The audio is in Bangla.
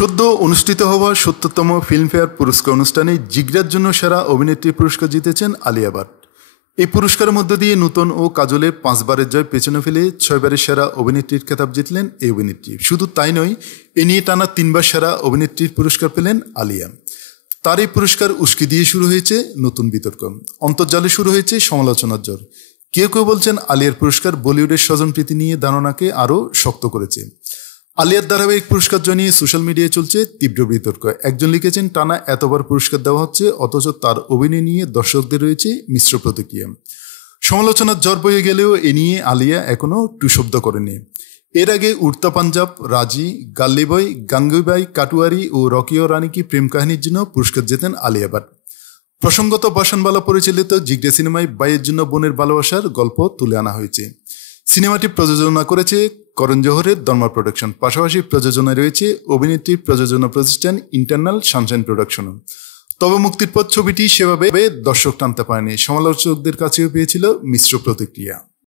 সদ্য অনুষ্ঠিত হওয়া ৭০তম ফিল্মফেয়ার পুরস্কার অনুষ্ঠানে জিগরার জন্য সেরা অভিনেত্রী পুরস্কার জিতেছেন আলিয়া ভাট। এই পুরস্কারের মধ্য দিয়ে নূতন ও কাজলের 5বারের জয় পেছনে ফেলে 6বারের সেরা অভিনেত্রীর খেতাব জিতলেন এই অভিনেত্রী। শুধু তাই নয়, এ নিয়ে টানা 3বার সেরা অভিনেত্রীর পুরস্কার পেলেন আলিয়া। তার এই পুরস্কার উস্কে দিয়ে শুরু হয়েছে নতুন বিতর্ক, অন্তর্জালে শুরু হয়েছে সমালোচনার ঝড়। কেউ কেউ বলছেন আলিয়ার পুরস্কার বলিউডের স্বজনপ্রীতি নিয়ে ধারণাকে আরও শক্ত করেছে। আলিয়ার ধারাবাহিক পুরস্কার জয় নিয়ে সোশ্যাল মিডিয়ায় চলছে তীব্র বিতর্ক। একজন লিখেছেন, টানা এতবার পুরস্কার দেওয়া হচ্ছে অথচ তার অভিনয় নিয়ে দর্শকদের রয়েছে মিশ্র প্রতিক্রিয়া। সমালোচনার ঝড় বয়ে গেলেও এ নিয়ে আলিয়া এখনও টুশব্দ করেনি। এর আগে উড়তা পাঞ্জাব, রাজি, গাল্লি বয়, গাঙ্গুবাই, কাটুয়ারি ও রকিও রানী কি প্রেম কাহিনীর জন্য পুরস্কার জেতেন আলিয়া ভাট। প্রসঙ্গত বাসনবালা পরিচালিত জিগরে সিনেমায় ভাইয়ের জন্য বোনের ভালোবাসার গল্প তুলে আনা হয়েছে। সিনেমাটি প্রযোজনা করেছে করণ জোহরের ধর্মা প্রোডাকশন। পাশাপাশি প্রযোজনায় রয়েছে অভিনেত্রীর প্রযোজনা প্রতিষ্ঠান ইন্টারনাল সানশাইন প্রোডাকশনও। তবে মুক্তির পর ছবিটি সেভাবে দর্শক টানতে পারেনি, সমালোচকদের কাছেও পেয়েছিল মিশ্র প্রতিক্রিয়া।